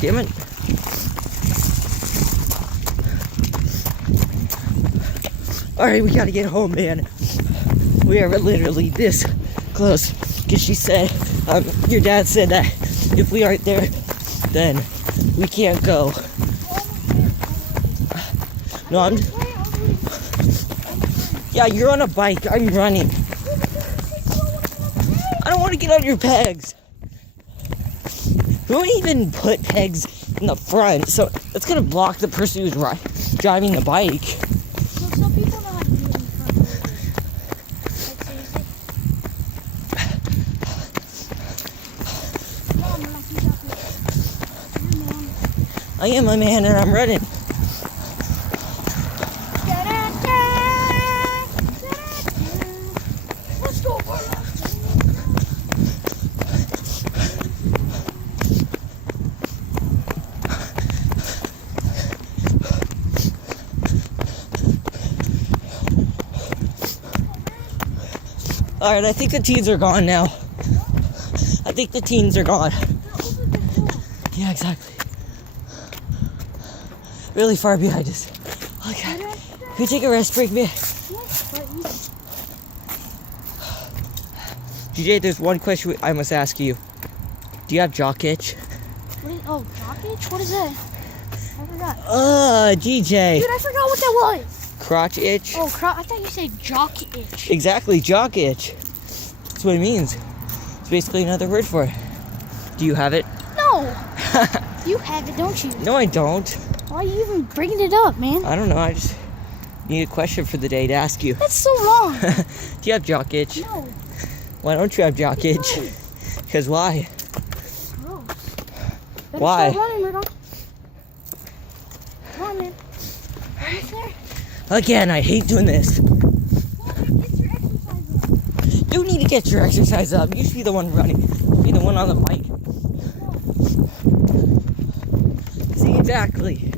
Damn it. Alright, we gotta get home, man. We are literally this close. Because she said, your dad said that if we aren't there, then we can't go. No, yeah, you're on a bike. I'm running. I don't want to get on your pegs. We don't even put pegs in the front, so that's gonna block the person who's driving the bike. So some people know how to do it in front. Like seriously. I am a man and I'm running. Let's go. Alright, I think the teens are gone now. I think the teens are gone. Yeah, exactly. Really far behind us. Okay. Can we take a rest break, man? Gj, there's one question I must ask you. Do you have jock itch? Jock itch? What is that? I forgot. Gj. Dude, I forgot what that was. Crotch itch? Oh, I thought you said jock itch. Exactly, jock itch. That's what it means. It's basically another word for it. Do you have it? No. You have it, don't you? No, I don't. Why are you even bringing it up, man? I don't know. I just need a question for the day to ask you. That's so wrong. Do you have jock itch? No. Why don't you have jock itch? Because why? Gross. Why? Start running, Murdock. Come on, man. Almost there. Again, I hate doing this. Well, get your exercise up. You need to get your exercise up. You should be the one running. Be the one on the bike. See, exactly.